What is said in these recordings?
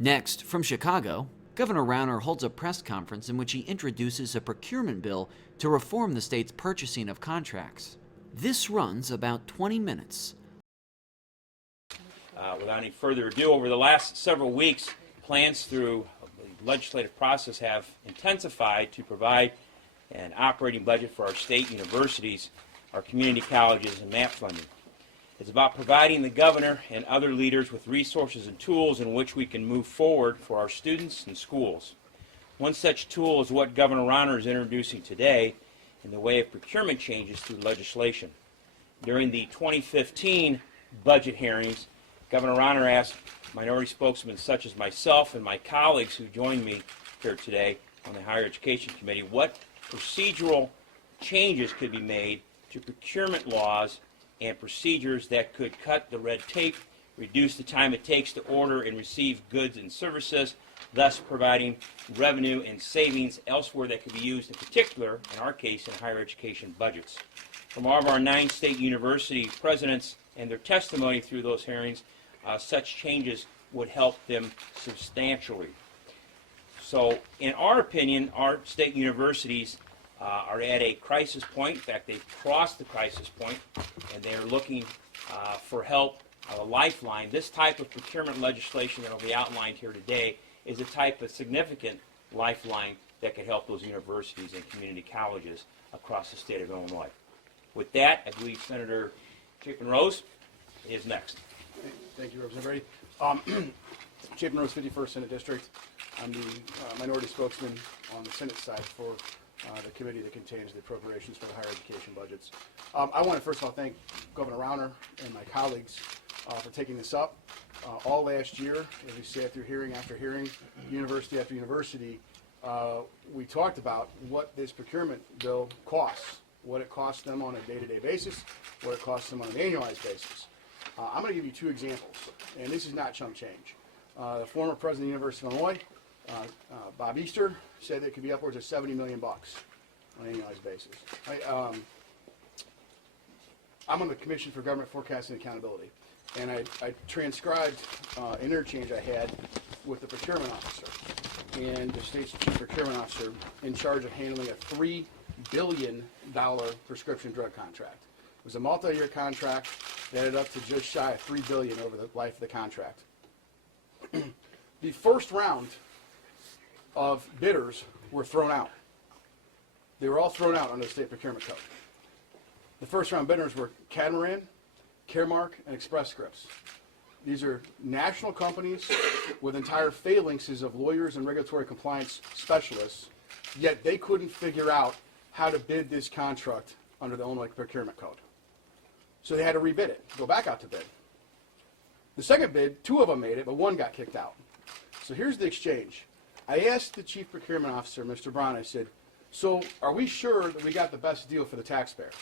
Next, from Chicago, Governor Rauner holds a press conference in which he introduces a procurement bill to reform the state's purchasing of contracts. This runs about 20 minutes. Without any further ado, over the last several weeks, plans through the legislative process have intensified to provide an operating budget for our state universities, our community colleges, and MAP funding. It's about providing the governor and other leaders with resources and tools in which we can move forward for our students and schools. One such tool is what Governor Rauner is introducing today in the way of procurement changes through legislation. During the 2015 budget hearings, Governor Rauner asked minority spokesmen such as myself and my colleagues who joined me here today on the Higher Education Committee what procedural changes could be made to procurement laws and procedures that could cut the red tape, reduce the time it takes to order and receive goods and services, thus providing revenue and savings elsewhere that could be used in particular, in our case, in higher education budgets. From all of our 9 state university presidents and their testimony through those hearings, such changes would help them substantially. So, in our opinion, our state universities are at a crisis point. In fact, they've crossed the crisis point, and they're looking for help, a lifeline. This type of procurement legislation that will be outlined here today is a type of significant lifeline that could help those universities and community colleges across the state of Illinois. With that, I believe Senator Chapin Rose is next. Thank you, Representative Brady. Chapin Rose, 51st Senate District. I'm the minority spokesman on the Senate side for the committee that contains the appropriations for the higher education budgets. I want to first of all thank Governor Rauner and my colleagues for taking this up. All last year, as we sat through hearing after hearing, university after university, we talked about what this procurement bill costs, what it costs them on a day-to-day basis, what it costs them on an annualized basis. I'm going to give you 2 examples, and this is not chump change. The former president of the University of Illinois, Bob Easter, said that it could be upwards of $70 million on an annualized basis. I'm on the Commission for Government Forecasting and Accountability, and I transcribed an interchange I had with the procurement officer and the state's chief procurement officer in charge of handling a $3 billion prescription drug contract. It was a multi-year contract that added up to just shy of $3 billion over the life of the contract. The first round of bidders were thrown out. They were all thrown out under the state procurement code. The first round bidders were Catamaran, Caremark, and Express Scripts. These are national companies with entire phalanxes of lawyers and regulatory compliance specialists, yet they couldn't figure out how to bid this contract under the Illinois Procurement Code. So they had to rebid it, go back out to bid. The second bid, 2 of them made it, but 1 got kicked out. So here's the exchange. I asked the chief procurement officer, Mr. Brown, I said, so are we sure that we got the best deal for the taxpayers?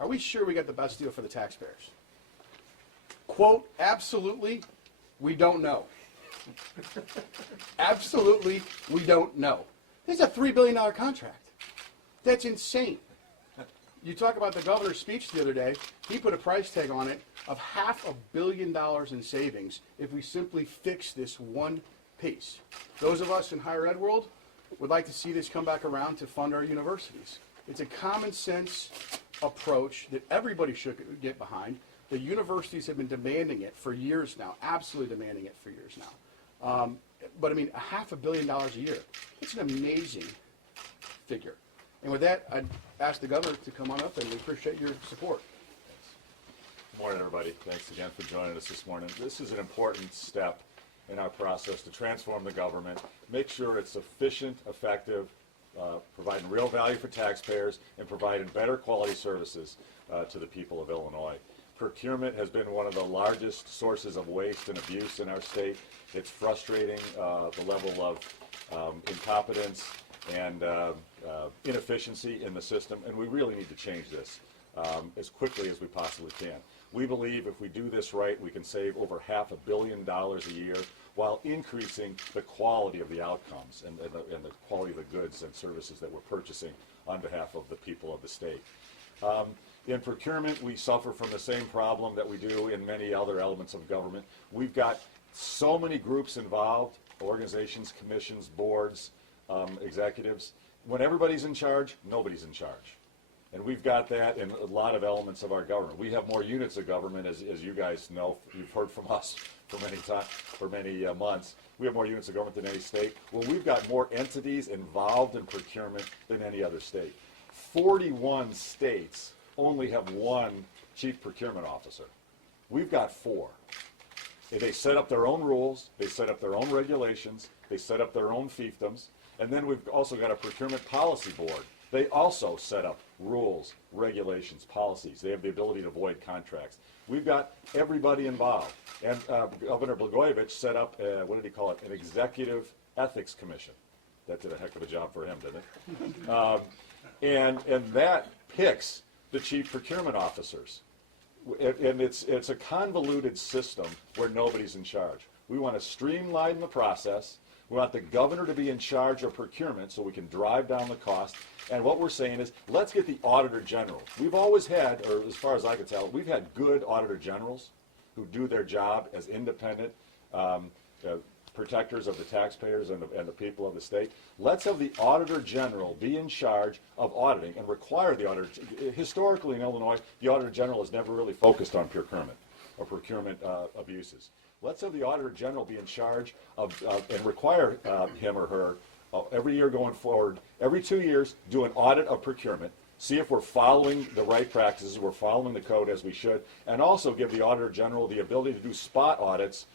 Are we sure we got the best deal for the taxpayers? Quote, absolutely, we don't know. Absolutely, we don't know. This is a $3 billion contract. That's insane. You talk about the governor's speech the other day, he put a price tag on it of $500 million in savings if we simply fix this one piece. Those of us in higher ed world would like to see this come back around to fund our universities. It's a common sense approach that everybody should get behind. The universities have been demanding it for years now, absolutely demanding it for years now. But I mean, $500 million a year, it's an amazing figure. And with that, I'd ask the governor to come on up, and we appreciate your support. Good morning, everybody. Thanks again for joining us this morning. This is an important step in our process to transform the government, make sure it's efficient, effective, providing real value for taxpayers, and providing better quality services to the people of Illinois. Procurement has been one of the largest sources of waste and abuse in our state. It's frustrating the level of incompetence and inefficiency in the system, and we really need to change this as quickly as we possibly can. We believe if we do this right, we can save over $500 million a year while increasing the quality of the outcomes and the quality of the goods and services that we're purchasing on behalf of the people of the state. In procurement, we suffer from the same problem that we do in many other elements of government. We've got So many groups involved, organizations, commissions, boards, executives. When everybody's in charge, nobody's in charge. And we've got that in a lot of elements of our government. We have more units of government, as you guys know, you've heard from us for many months. We have more units of government than any state. Well, we've got more entities involved in procurement than any other state. 41 states only have one chief procurement officer. We've got 4. They set up their own rules, they set up their own regulations, they set up their own fiefdoms, and then we've also got a procurement policy board. They also set up rules, regulations, policies. They have the ability to void contracts. We've got everybody involved. And Governor Blagojevich set up, what did he call it, an executive ethics commission. That did a heck of a job for him, didn't it? And that picks the chief procurement officers. And it's a convoluted system where nobody's in charge. We want to streamline the process. We want the governor to be in charge of procurement so we can drive down the cost. And what we're saying is, let's get the auditor general. We've always had, or as far as I can tell, we've had good auditor generals who do their job as independent protectors of the taxpayers and the people of the state. Let's have the auditor general be in charge of auditing and require the auditor. Historically in Illinois, the auditor general has never really focused on procurement or procurement abuses. Let's have the auditor general be in charge of and require him or her every year going forward, every 2 years, do an audit of procurement, see if we're following the right practices, we're following the code as we should, and also give the auditor general the ability to do spot audits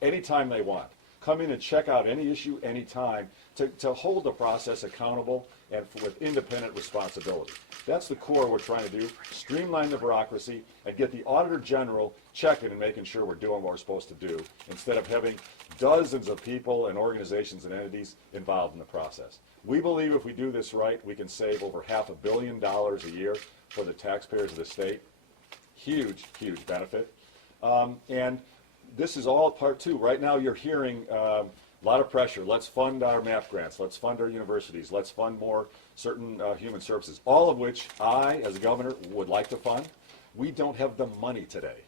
anytime they want. Come in and check out any issue anytime to hold the process accountable and with independent responsibility. That's the core we're trying to do, streamline the bureaucracy and get the auditor general checking and making sure we're doing what we're supposed to do instead of having dozens of people and organizations and entities involved in the process. We believe if we do this right, we can save over $500 million a year for the taxpayers of the state. Huge, huge benefit. And this is all part 2. Right now you're hearing a lot of pressure. Let's fund our MAP grants. Let's fund our universities. Let's fund more certain human services, all of which I, as a governor, would like to fund. We don't have the money today.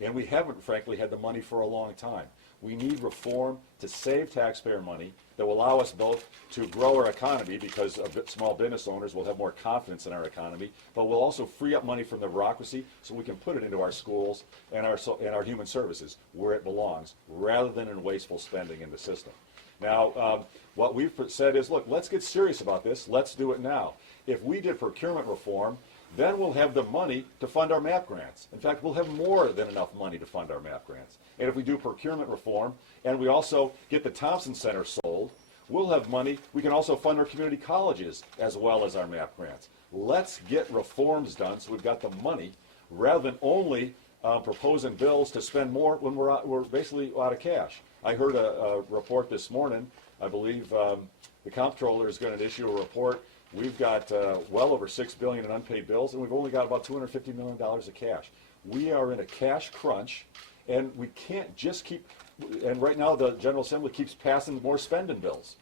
And we haven't, frankly, had the money for a long time. We need reform to save taxpayer money that will allow us both to grow our economy because small business owners will have more confidence in our economy, but we'll also free up money from the bureaucracy so we can put it into our schools and our human services where it belongs, rather than in wasteful spending in the system. Now, what we've said is, look, let's get serious about this. Let's do it now. If we did procurement reform, then we'll have the money to fund our MAP grants. In fact, we'll have more than enough money to fund our MAP grants. And if we do procurement reform, and we also get the Thompson Center sold, we'll have money. We can also fund our community colleges as well as our MAP grants. Let's get reforms done so we've got the money, rather than only proposing bills to spend more when we're basically out of cash. I heard a report this morning. I believe the comptroller is going to issue a report. We've got well over $6 billion in unpaid bills, and we've only got about $250 million of cash. We are in a cash crunch, and we can't just keep, and right now the General Assembly keeps passing more spending bills.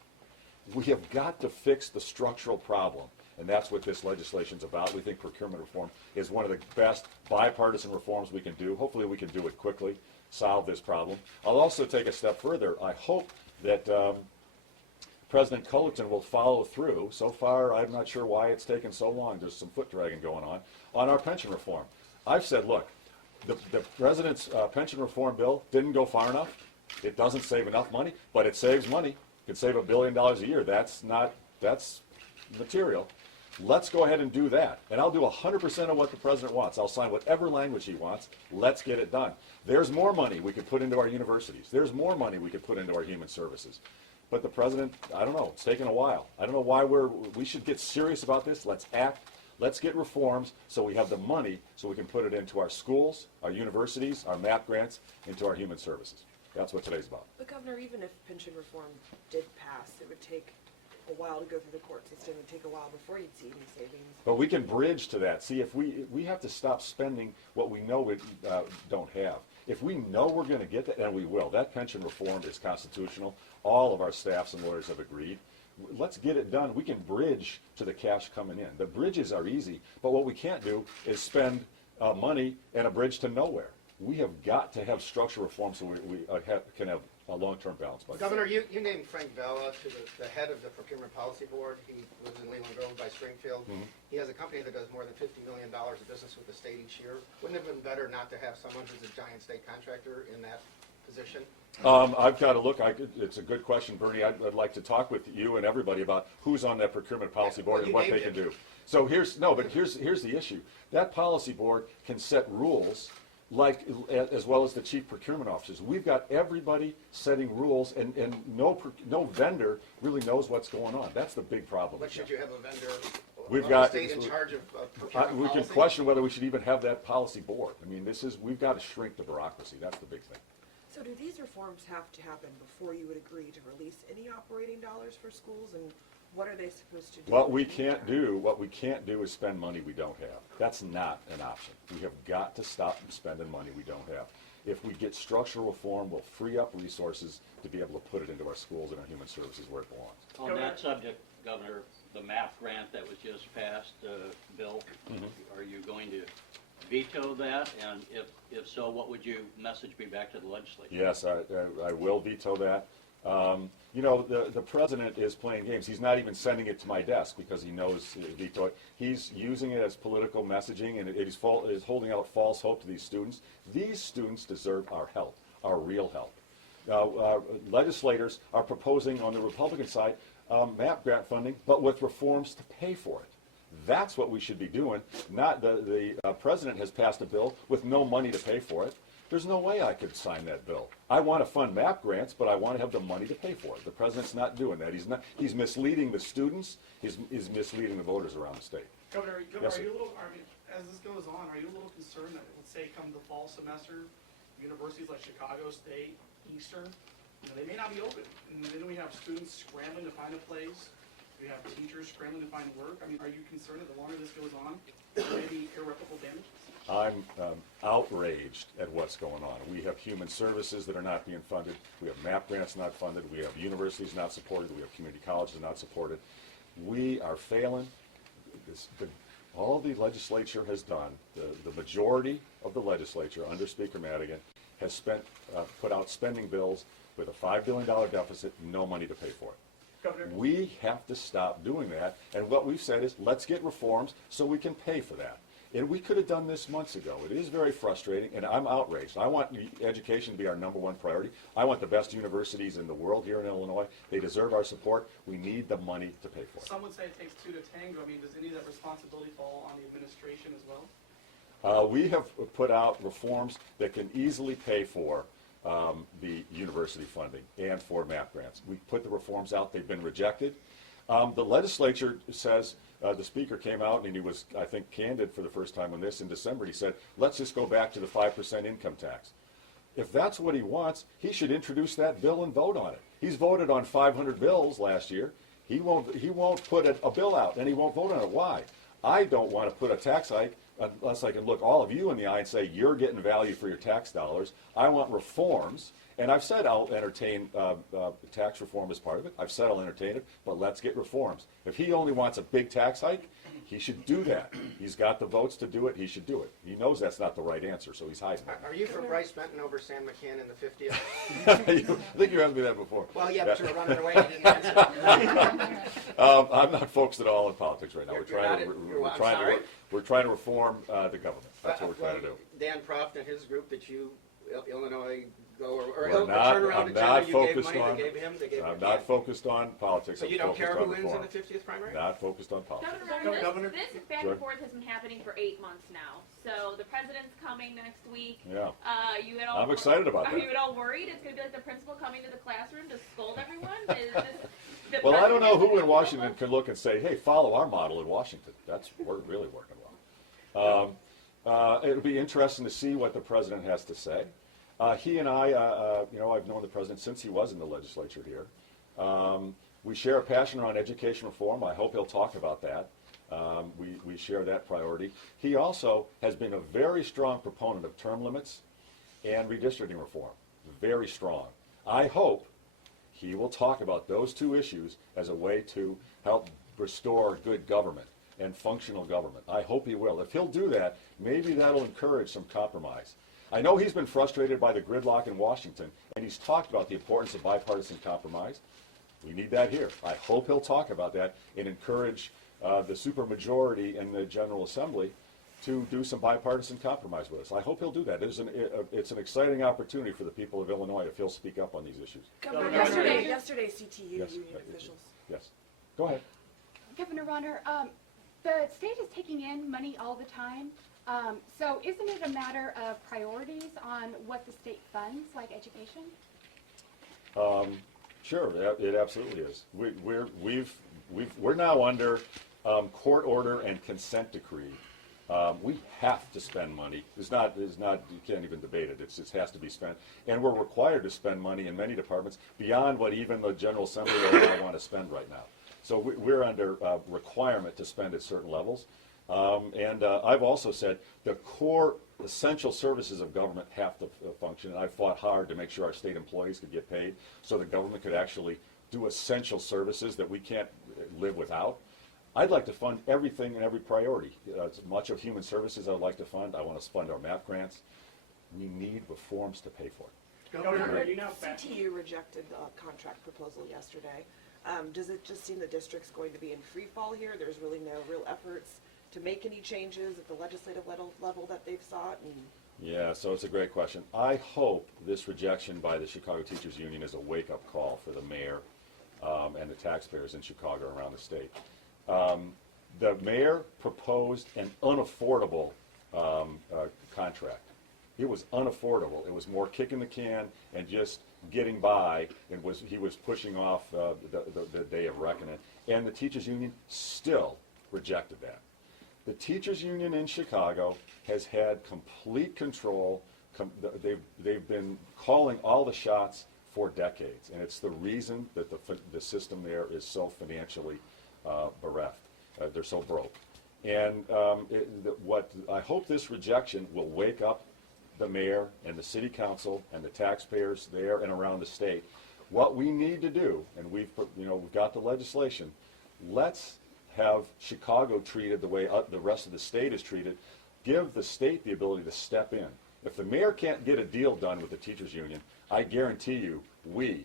We have got to fix the structural problem, and that's what this legislation is about. We think procurement reform is one of the best bipartisan reforms we can do. Hopefully we can do it quickly, solve this problem. I'll also take a step further. I hope that President Cullerton will follow through. So far, I'm not sure why it's taken so long. There's some foot dragging going on our pension reform. I've said, look, the President's pension reform bill didn't go far enough. It doesn't save enough money, but it saves money. It could save $1 billion a year. That's material. Let's go ahead and do that. And I'll do 100% of what the President wants. I'll sign whatever language he wants. Let's get it done. There's more money we could put into our universities. There's more money we could put into our human services. But the President, I don't know, it's taken a while. I don't know why we should get serious about this. Let's act. Let's get reforms so we have the money so we can put it into our schools, our universities, our MAP grants, into our human services. That's what today's about. But Governor, even if pension reform did pass, it would take a while to go through the court system. It would take a while before you'd see any savings. But we can bridge to that. See, if we have to stop spending what we know we don't have. If we know we're going to get that, and we will, that pension reform is constitutional. All of our staffs and lawyers have agreed. Let's get it done. We can bridge to the cash coming in. The bridges are easy, but what we can't do is spend money and a bridge to nowhere. We have got to have structural reform so we can have a long-term balance budget. Governor, you named Frank Vella to the head of the Procurement Policy Board. He lives in Leland Grove by Springfield. He has a company that does more than $50 million of business with the state each year. Wouldn't it have been better not to have someone who's a giant state contractor in that position? I've got to look. It's a good question, Bernie. I'd like to talk with you and everybody about who's on that procurement policy board and what they can do. So here's the issue. That policy board can set rules, as well as the chief procurement officers. We've got everybody setting rules, and no vendor really knows what's going on. That's the big problem. But should you have a vendor, We've a got state in charge of procurement we policy? can question whether we should even have that policy board. I mean, we've got to shrink the bureaucracy. That's the big thing. So do these reforms have to happen before you would agree to release any operating dollars for schools, and what are they supposed to do? What we can't do is spend money we don't have. That's not an option. We have got to stop spending money we don't have. If we get structural reform, we'll free up resources to be able to put it into our schools and our human services where it belongs. On that subject, Governor, the MAP grant that was just passed, Bill, are you going to veto that? And if so, what would you message be back to the legislature? Yes, I will veto that. You know, the president is playing games. He's not even sending it to my desk because he knows veto it. He's using it as political messaging, and is holding out false hope to these students. These students deserve our help, our real help. Now, legislators are proposing on the Republican side MAP grant funding, but with reforms to pay for it. That's what we should be doing. Not the president has passed a bill with no money to pay for it. There's no way I could sign that bill. I want to fund MAP grants, but I want to have the money to pay for it. The president's not doing that. He's misleading the students. He's misleading the voters around the state. Governor, Yes, are you a little, as this goes on, are you a little concerned that, let's say, come the fall semester, universities like Chicago State, Eastern, they may not be open, and then we have students scrambling to find a place. We have teachers scrambling to find work. I mean, are you concerned that the longer this goes on, there may be irreparable damage? I'm outraged at what's going on. We have human services that are not being funded. We have MAP grants not funded. We have universities not supported. We have community colleges not supported. We are failing. All the legislature has done, the majority of the legislature under Speaker Madigan has put out spending bills with a $5 billion deficit, no money to pay for it. Governor, We have to stop doing that, and what we've said is, let's get reforms so we can pay for that. And we could have done this months ago. It is very frustrating, and I'm outraged. I want education to be our #1 priority. I want the best universities in the world here in Illinois. They deserve our support. We need the money to pay for it. some would say it takes two to tango. I mean, does any of that responsibility fall on the administration as well? We have put out reforms that can easily pay for the university funding and for MAP grants. We put the reforms out. They've been rejected. The legislature says, the speaker came out and he was, I think, candid for the first time on this in December. He said, let's just go back to the 5% income tax. If that's what he wants, he should introduce that bill and vote on it. He's voted on 500 bills last year. He won't put a bill out, and he won't vote on it. Why? I don't want to put a tax hike unless I can look all of you in the eye and say, you're getting value for your tax dollars. I want reforms. And I've said I'll entertain tax reform as part of it. I've said I'll entertain it, but let's get reforms. If he only wants a big tax hike, he should do that. He's got the votes to do it. He should do it. He knows that's not the right answer, so he's hiding it. Are you for Bryce Benton over Sam McCann in the 50th? I think you asked me that before. Well, yeah, but you were running away and didn't answer. I'm not focused at all in politics right now. We're trying to reform the government. That's what we're trying to do. Dan Proft and his group that you, Illinois, go or We're not- turn around I'm agenda, not you gave focused money, on- they gave him, they gave I'm McCann. not focused on politics. So you I'm don't care focused who on wins in reform. the 50th primary? Not focused on politics. Governor? This back Sure. and forth has been happening for 8 months now. So the president's coming next week. Yeah. You at all? I'm excited about Are that. you at all worried? It's going to be like the principal coming to the classroom to scold everyone. Is this, the Well, I don't know president who is in Washington can look and say, hey, follow our model in Washington. We're really working well. It'll be interesting to see what the president has to say. He and I, I've known the president since he was in the legislature here. We share a passion around education reform. I hope he'll talk about that. We share that priority. He also has been a very strong proponent of term limits and redistricting reform. Very strong. I hope he will talk about those two issues as a way to help restore good government and functional government. I hope he will. If he'll do that, maybe that'll encourage some compromise. I know he's been frustrated by the gridlock in Washington, and he's talked about the importance of bipartisan compromise. We need that here. I hope he'll talk about that and encourage the supermajority in the General Assembly to do some bipartisan compromise with us. I hope he'll do that. It's an exciting opportunity for the people of Illinois if he'll speak up on these issues. Governor, Governor. yesterday CTU Yes, union officials. Yes. Go ahead. Governor Rauner, the state is taking in money all the time. So isn't it a matter of priorities on what the state funds, like education? Sure, it absolutely is. We're now under court order and consent decree. We have to spend money. It's not, you can't even debate it. It has to be spent. And we're required to spend money in many departments beyond what even the General Assembly right now want to spend right now. So we're under requirement to spend at certain levels. And I've also said the core essential services of government have to function. And I fought hard to make sure our state employees could get paid so the government could actually do essential services that we can't live without. I'd like to fund everything and every priority. As much of human services I'd like to fund. I want to fund our MAP grants. We need reforms to pay for it. Governor, you know, CTU rejected the contract proposal yesterday. Does it just seem the district's going to be in free fall here? There's really no real efforts to make any changes at the legislative level that they've sought? And Yeah, so it's a great question. I hope this rejection by the Chicago Teachers Union is a wake-up call for the mayor and the taxpayers in Chicago around the state. The mayor proposed an unaffordable contract. It was unaffordable. It was more kicking the can and just getting by, and he was pushing off the day of reckoning. And the teachers union still rejected that. The teachers union in Chicago has had complete control. They've been calling all the shots for decades, and it's the reason that the system there is so financially bereft. They're so broke. And what I hope this rejection will wake up the mayor and the city council and the taxpayers there and around the state. What we need to do, and we've got the legislation, let's have Chicago treated the way the rest of the state is treated. Give the state the ability to step in. If the mayor can't get a deal done with the teachers union, I guarantee you we,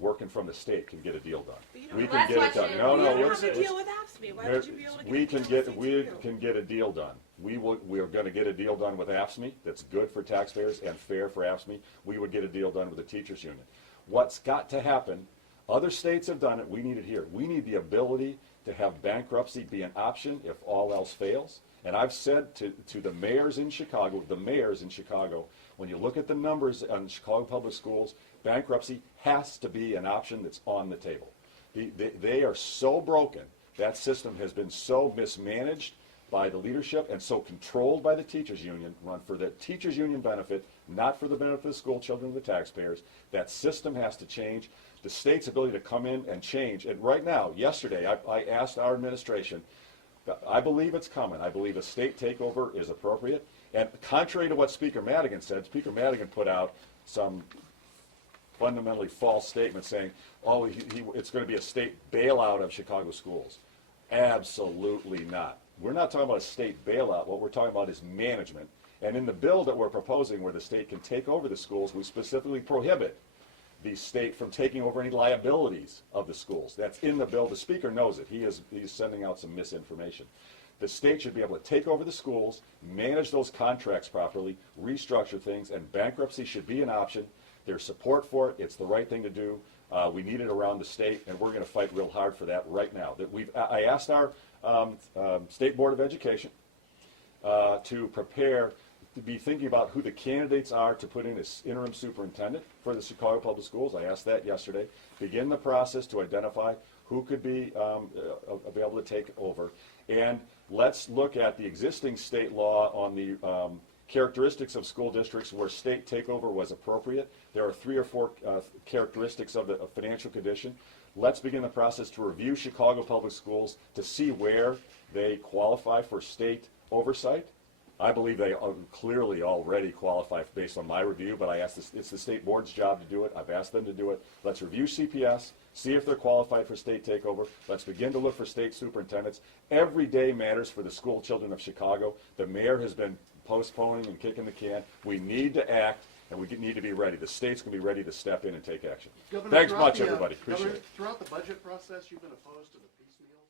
working from the state, can get a deal done. But you don't We have can last get it done. question. No, you no, don't let's- have a deal with AFSCME. Why would you be able to get we a can deal get with we CTU? can get a deal done. We are going to get a deal done with AFSCME that's good for taxpayers and fair for AFSCME. We would get a deal done with the teachers union. What's got to happen? Other states have done it. We need it here. We need the ability to have bankruptcy be an option if all else fails. And I've said to the mayors in Chicago, when you look at the numbers on Chicago Public Schools, bankruptcy has to be an option that's on the table. They are so broken. That system has been so mismanaged by the leadership and so controlled by the teachers union, run for the teachers union benefit, not for the benefit of the school children and the taxpayers. That system has to change. The state's ability to come in and change. And right now, yesterday, I asked our administration, I believe it's coming. I believe a state takeover is appropriate. And contrary to what Speaker Madigan said, Speaker Madigan put out some fundamentally false statement saying, oh, it's going to be a state bailout of Chicago schools. Absolutely not. We're not talking about a state bailout. What we're talking about is management. And in the bill that we're proposing where the state can take over the schools, we specifically prohibit the state from taking over any liabilities of the schools. That's in the bill. The Speaker knows it. He's sending out some misinformation. The state should be able to take over the schools, manage those contracts properly, restructure things, and bankruptcy should be an option. There's support for it. It's the right thing to do. We need it around the state, and we're going to fight real hard for that right now. I asked our State Board of Education to prepare, to be thinking about who the candidates are to put in as interim superintendent for the Chicago Public Schools. I asked that yesterday. Begin the process to identify who could be available to take over. And let's look at the existing state law on the characteristics of school districts where state takeover was appropriate. There are 3 or 4 characteristics of the financial condition. Let's begin the process to review Chicago Public Schools to see where they qualify for state oversight. I believe they clearly already qualify based on my review, but it's the state board's job to do it. I've asked them to do it. Let's review CPS, see if they're qualified for state takeover. Let's begin to look for state superintendents. Every day matters for the school children of Chicago. The mayor has been postponing and kicking the can. We need to act, and we need to be ready. The state's going to be ready to step in and take action. Governor, Thanks throughout much, the, everybody. Appreciate Governor, it. throughout the budget process, you've been opposed to the piecemeal